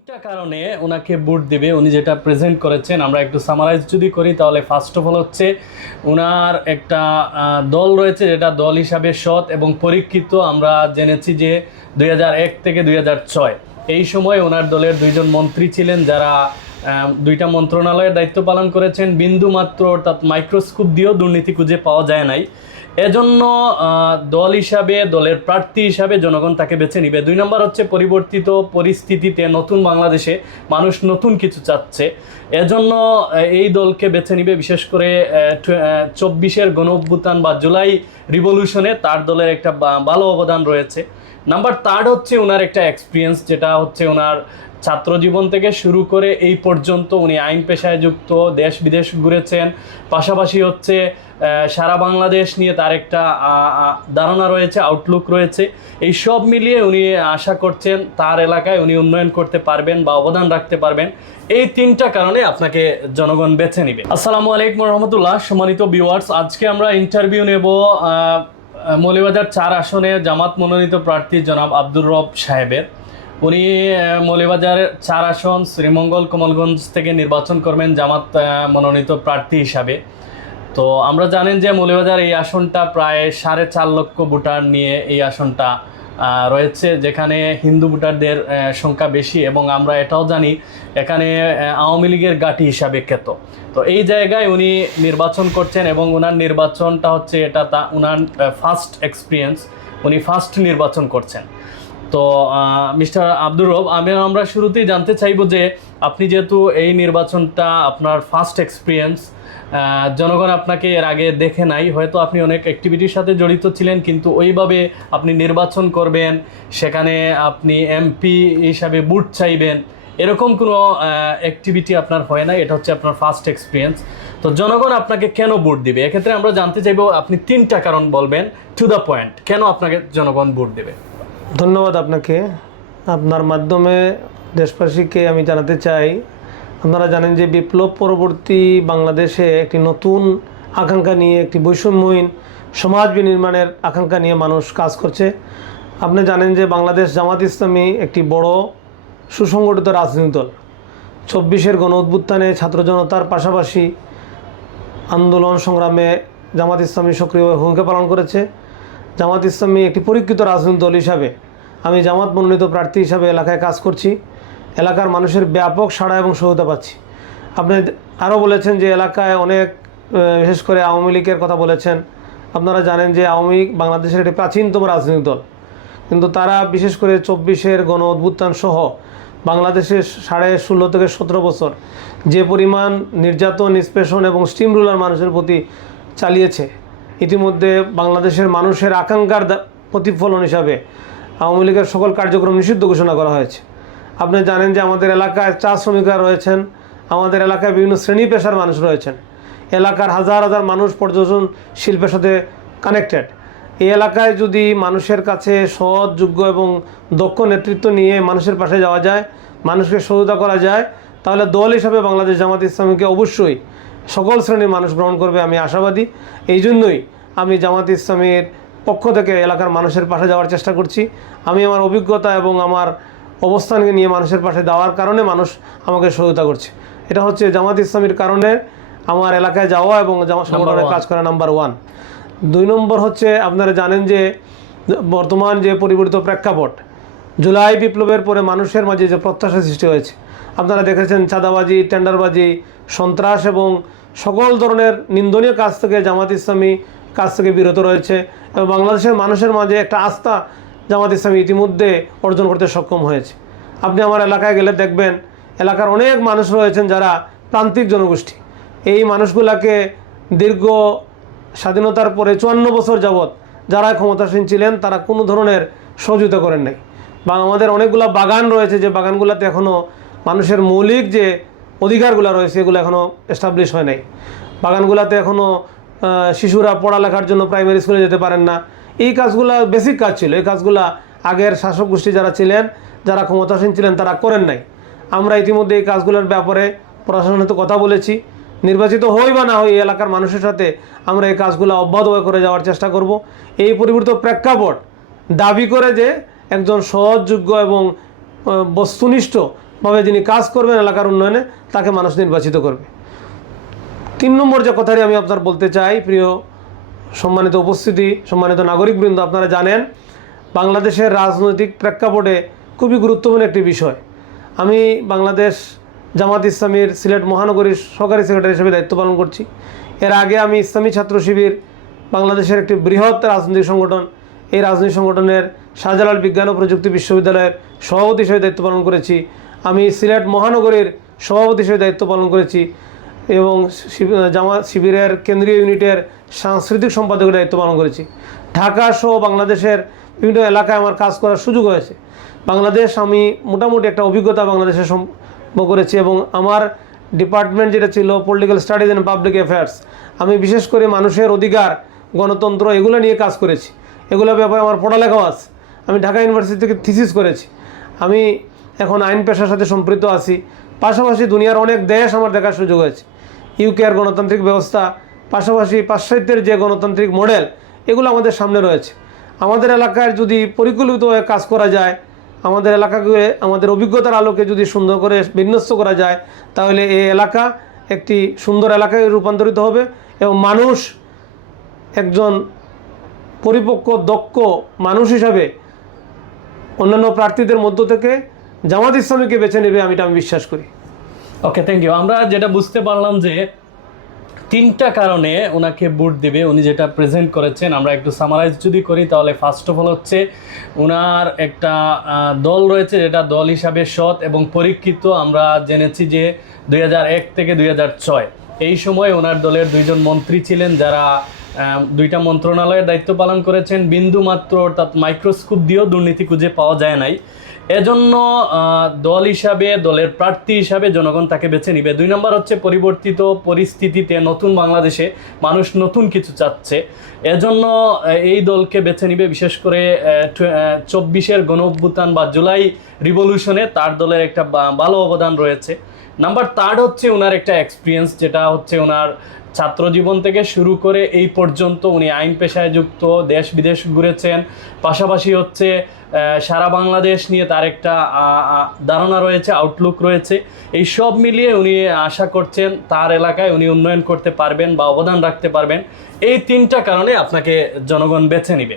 তিনটা কারণে ওনাকে বুট দিবে, উনি যেটা প্রেজেন্ট করেছেন, আমরা একটু সামারাইজ যদি করি, তাহলে ফার্স্ট অফ অল হচ্ছে ওনার একটা দল রয়েছে যেটা দল হিসাবে সৎ এবং পরীক্ষিত, আমরা জেনেছি যে দু হাজার এক থেকে দুই হাজার ছয়। এই সময় ওনার দলের দুইজন মন্ত্রী ছিলেন যারা দুইটা মন্ত্রণালয়ের দায়িত্ব পালন করেছেন। বিন্দু মাত্র অর্থাৎ মাইক্রোস্কোপ দিয়েও দুর্নীতি খুঁজে পাওয়া যায় নাই। এজন্য দল হিসাবে, দলের প্রার্থী হিসাবে জনগণ তাকে বেছে নিবে। দুই নম্বর হচ্ছে পরিবর্তিত পরিস্থিতিতে নতুন বাংলাদেশে মানুষ নতুন কিছু চাচ্ছে। এজন্য এই দলকে বেছে নিবে বিশেষ করে চব্বিশের গণ অভ্যুত্থান বা জুলাই রিভলিউশনে তার দলের একটা ভালো অবদান রয়েছে। নাম্বার থার্ড হচ্ছে ওনার একটা এক্সপিরিয়েন্স যেটা হচ্ছে ওনার ছাত্র জীবন থেকে শুরু করে এই পর্যন্ত উনি আইন পেশায় যুক্ত দেশ বিদেশ ঘুরেছেন। পাশাপাশি হচ্ছে সারা বাংলাদেশ নিয়ে তার একটা ধারণা রয়েছে আউটলুক রয়েছে। এই সব মিলিয়ে উনি আশা করছেন তার এলাকায় উনি উন্নয়ন করতে পারবেন বা অবদান রাখতে পারবেন। এই তিনটা কারণে আপনাকে জনগণ বেছে নিবে। আসসালামু আলাইকুম রহমতুল্লাহ সম্মানিত ভিউয়ার্স আজকে আমরা ইন্টারভিউ নেব মৌলিবাজার চার আসনে জামাত মনোনীত প্রার্থী জনাব আব্দুর রব সাহেবের। উনি আহ, মৌলিবাজার চার আসন শ্রীমঙ্গল কমলগঞ্জ থেকে নির্বাচন করবেন জামাত মনোনীত প্রার্থী হিসাবে। তো আমরা জানেন যে মৌলিবাজার এই আসনটা প্রায় সাড়ে চার লক্ষ ভোটার নিয়ে এই আসনটা রয়েছে, যেখানে হিন্দু ভোটারদের সংখ্যা বেশি এবং আমরা এটাও জানি এখানে আওয়ামী লীগের গাঁটি হিসাবে খ্যাত। তো এই জায়গায় উনি নির্বাচন করছেন এবং ওনার নির্বাচনটা হচ্ছে এটা তা ওনার ফার্স্ট এক্সপিরিয়েন্স উনি ফার্স্ট নির্বাচন করছেন। তো মিস্টার আব্দুর রব, আমি আমরা শুরুতেই জানতে চাইব যে আপনি যেহেতু এই নির্বাচনটা আপনার ফার্স্ট এক্সপিরিয়েন্স জনগণ আপনাকে এর আগে দেখে নাই, হয়তো আপনি অনেক অ্যাক্টিভিটির সাথে জড়িত ছিলেন, কিন্তু ওইভাবে আপনি নির্বাচন করবেন, সেখানে আপনি এমপি হিসাবে বুট চাইবেন, এরকম কোনো অ্যাক্টিভিটি আপনার হয় না, এটা হচ্ছে আপনার ফার্স্ট এক্সপিরিয়েন্স তো জনগণ আপনাকে কেন ভোট দিবে? এক্ষেত্রে আমরা জানতে চাইব আপনি তিনটা কারণ বলবেন টু দ্য পয়েন্ট কেন আপনাকে জনগণ ভোট দেবে? ধন্যবাদ আপনাকে। আপনার মাধ্যমে দেশবাসীকে আমি জানাতে চাই, আপনারা জানেন যে বিপ্লব পরবর্তী বাংলাদেশে একটি নতুন আকাঙ্ক্ষা নিয়ে, একটি বৈষম্যহীন সমাজ বিনির্মাণের আকাঙ্ক্ষা নিয়ে মানুষ কাজ করছে। আপনি জানেন যে বাংলাদেশ জামাত ইসলামী একটি বড় সুসংগঠিত রাজনৈতিক দল। চব্বিশের গণ অভ্যুত্থানে ছাত্র জনতার পাশাপাশি আন্দোলন সংগ্রামে জামাত ইসলামী সক্রিয়ভাবে ভূমিকা পালন করেছে। জামাত ইসলামী একটি পরীক্ষিত রাজনৈতিক দল হিসাবে আমি জামাত মনোনীত প্রার্থী হিসাবে এলাকায় কাজ করছি। এলাকার মানুষের ব্যাপক সাড়া এবং সহায়তা পাচ্ছি। আপনি আরও বলেছেন যে এলাকায় অনেক বিশেষ করে আওয়ামী লীগের কথা বলেছেন। আপনারা জানেন যে আওয়ামী লীগ বাংলাদেশের একটি প্রাচীনতম রাজনৈতিক দল। কিন্তু তারা বিশেষ করে চব্বিশের গণ অভ্যুত্থান সহ বাংলাদেশের সাড়ে ষোলো থেকে সতেরো বছর যে পরিমাণ নির্যাতন, নিষ্পেষণ এবং স্টিম রুলার মানুষের প্রতি চালিয়েছে ইতিমধ্যে বাংলাদেশের মানুষের আকাঙ্ক্ষার প্রতিফলন হিসাবে আওয়ামী লীগের সকল কার্যক্রম নিষিদ্ধ ঘোষণা করা হয়েছে। আপনি জানেন যে আমাদের এলাকায় চা শ্রমিকরা রয়েছেন, আমাদের এলাকায় বিভিন্ন শ্রেণি পেশার মানুষ রয়েছেন। এলাকার হাজার হাজার মানুষ পর্যটন শিল্পের সাথে কানেক্টেড এই এলাকায় যদি মানুষের কাছে সৎ, যোগ্য এবং দক্ষ নেতৃত্ব নিয়ে মানুষের পাশে যাওয়া যায়, মানুষকে সহযোগিতা করা যায়, তাহলে দল হিসাবে বাংলাদেশ জামাত ইসলামীকে অবশ্যই সকল শ্রেণির মানুষ গ্রহণ করবে আমি আশাবাদী। এই জন্যই আমি জামাত ইসলামীর পক্ষ থেকে এলাকার মানুষের পাশে যাওয়ার চেষ্টা করছি। আমি আমার অভিজ্ঞতা এবং আমার অবস্থানকে নিয়ে মানুষের পাশে দেওয়ার কারণে মানুষ আমাকে সহায়তা করছে। এটা হচ্ছে জামাত ইসলামীর কারণে আমার এলাকায় যাওয়া এবং জামাত সংগঠনের. কাজ করা নাম্বার ওয়ান দুই নম্বর হচ্ছে আপনারা জানেন যে বর্তমান যে পরিবর্তিত প্রেক্ষাপট জুলাই বিপ্লবের পরে মানুষের মাঝে যে প্রত্যাশা সৃষ্টি হয়েছে। আপনারা দেখেছেন চাঁদাবাজি টেন্ডারবাজি সন্ত্রাস এবং সকল ধরনের নিন্দনীয় কাজ থেকে জামাত ইসলামী কাজ থেকে বিরত রয়েছে এবং বাংলাদেশের মানুষের মাঝে একটা আস্থা জামাত ইসলামী ইতিমধ্যে অর্জন করতে সক্ষম হয়েছে। আপনি আমার এলাকায় গেলে দেখবেন এলাকার অনেক মানুষ রয়েছেন যারা প্রান্তিক জনগোষ্ঠী। এই মানুষগুলাকে দীর্ঘ স্বাধীনতার পরে চুয়ান্ন বছর যাবৎ যারা ক্ষমতাসীন ছিলেন, তারা কোনো ধরনের সহযোগিতা করেন নাই। বা আমাদের অনেকগুলো বাগান রয়েছে, যে বাগানগুলোতে এখনও মানুষের মৌলিক যে অধিকারগুলো রয়েছে, এগুলো এখনও এস্টাবলিশ হয় নাই। বাগানগুলোতে এখনও শিশুরা পড়ালেখার জন্য প্রাইমারি স্কুলে যেতে পারেন না। এই কাজগুলো বেসিক কাজ ছিল, এই কাজগুলা আগের শাসক গোষ্ঠী যারা ছিলেন, যারা ক্ষমতাসীন ছিলেন, তারা করেন নাই। আমরা ইতিমধ্যে এই কাজগুলোর ব্যাপারে প্রশাসনের সাথে কথা বলেছি। নির্বাচিত হই বা না হই এলাকার মানুষের সাথে আমরা এই কাজগুলো অব্যাহত করে যাওয়ার চেষ্টা করব। এই পরিবর্তিত প্রেক্ষাপট দাবি করে যে একজন সহজযোগ্য এবং বস্তুনিষ্ঠ ভাবে যিনি কাজ করবেন এলাকার উন্নয়নে, তাকে মানুষ নির্বাচিত করবে। তিন নম্বর যে কথাটি আমি আপনার বলতে চাই, প্রিয় সম্মানিত উপস্থিতি, সম্মানিত নাগরিকবৃন্দ, আপনারা জানেন, বাংলাদেশের রাজনৈতিক প্রেক্ষাপটে খুবই গুরুত্বপূর্ণ একটি বিষয়। আমি বাংলাদেশ জামাত ইসলামীর সিলেট মহানগরীর সহকারী সেক্রেটারি হিসেবে দায়িত্ব পালন করছি। এর আগে আমি ইসলামী ছাত্র শিবির, বাংলাদেশের একটি বৃহৎ রাজনৈতিক সংগঠন, এই রাজনৈতিক সংগঠনের শাহজালাল বিজ্ঞান ও প্রযুক্তি বিশ্ববিদ্যালয়ের সভাপতি হিসেবে দায়িত্ব পালন করেছি। আমি সিলেট মহানগরের সভাপতি হিসেবে দায়িত্ব পালন করেছি এবং জামাত শিবিরের কেন্দ্রীয় ইউনিটের সাংস্কৃতিক সম্পাদকের দায়িত্ব পালন করেছি। ঢাকা সহ বাংলাদেশের বিভিন্ন এলাকায় আমার কাজ করার সুযোগ হয়েছে। বাংলাদেশ আমি মোটামুটি একটা অভিজ্ঞতা বাংলাদেশে করেছি এবং আমার ডিপার্টমেন্ট যেটা ছিল political studies and public affairs, আমি বিশেষ করে মানুষের অধিকার, গণতন্ত্র এগুলো নিয়ে কাজ করেছি। এগুলো ব্যাপারে আমার পড়ালেখাও আছে। আমি ঢাকা ইউনিভার্সিটি থেকে থিসিস করেছি। আমি এখন আইন পেশার সাথে সম্পৃক্ত আছি। পাশাপাশি দুনিয়ার অনেক দেশ আমার দেখার সুযোগ হয়েছে। ইউকের গণতান্ত্রিক ব্যবস্থা, পাশাপাশি পাশ্চাত্যের যে গণতান্ত্রিক মডেল এগুলো আমাদের সামনে রয়েছে। আমাদের এলাকায় যদি পরিকল্পিতভাবে কাজ করা যায়, আমাদের এলাকাকে, আমাদের অভিজ্ঞতার আলোকে যদি সুন্দর করে বিন্যস্ত করা যায়, তাহলে এই এলাকা একটি সুন্দর এলাকায় রূপান্তরিত হবে এবং মানুষ একজন পরিপক্ক, দক্ষ মানুষ হিসাবে অন্যান্য প্রার্থীদের মধ্য থেকে জামাত ইসলামীকে বেছে নেবে আমি এটা আমি বিশ্বাস করি। ওকে থ্যাংক ইউ আমরা যেটা বুঝতে পারলাম যে তিনটা কারণে ওনাকে বুট দেবে, উনি যেটা প্রেজেন্ট করেছেন, আমরা একটু সামারাইজ যদি করি, তাহলে ফার্স্ট অফ অল হচ্ছে ওনার একটা দল রয়েছে, যেটা দল হিসাবে সৎ এবং পরীক্ষিত, আমরা জেনেছি যে দুই হাজার এক থেকে দুই হাজার ছয়। এই সময় ওনার দলের দুইজন মন্ত্রী ছিলেন যারা দুইটা মন্ত্রণালয়ের দায়িত্ব পালন করেছেন। বিন্দু মাত্র অর্থাৎ মাইক্রোস্কোপ দিয়েও দুর্নীতি খুঁজে পাওয়া যায় নাই। এজন্য দল হিসাবে, দলের প্রার্থী হিসাবে জনগণ তাকে বেছে নিবে। দুই নম্বর হচ্ছে পরিবর্তিত পরিস্থিতিতে নতুন বাংলাদেশে মানুষ নতুন কিছু চাচ্ছে। এজন্য এই দলকে বেছে নিবে বিশেষ করে চব্বিশের গণ অভ্যুত্থান বা জুলাই রিভলিউশনে তার দলের একটা ভালো অবদান রয়েছে। নাম্বার থার্ড হচ্ছে ওনার একটা এক্সপিরিয়েন্স যেটা হচ্ছে ওনার ছাত্র জীবন থেকে শুরু করে এই পর্যন্ত উনি আইন পেশায় যুক্ত, দেশ বিদেশ ঘুরেছেন। পাশাপাশি হচ্ছে সারা বাংলাদেশ নিয়ে তার একটা ধারণা রয়েছে আউটলুক রয়েছে। এই সব মিলিয়ে উনি আশা করছেন তার এলাকায় উনি উন্নয়ন করতে পারবেন বা অবদান রাখতে পারবেন। এই তিনটা কারণে আপনাকে জনগণ বেছে নিবে।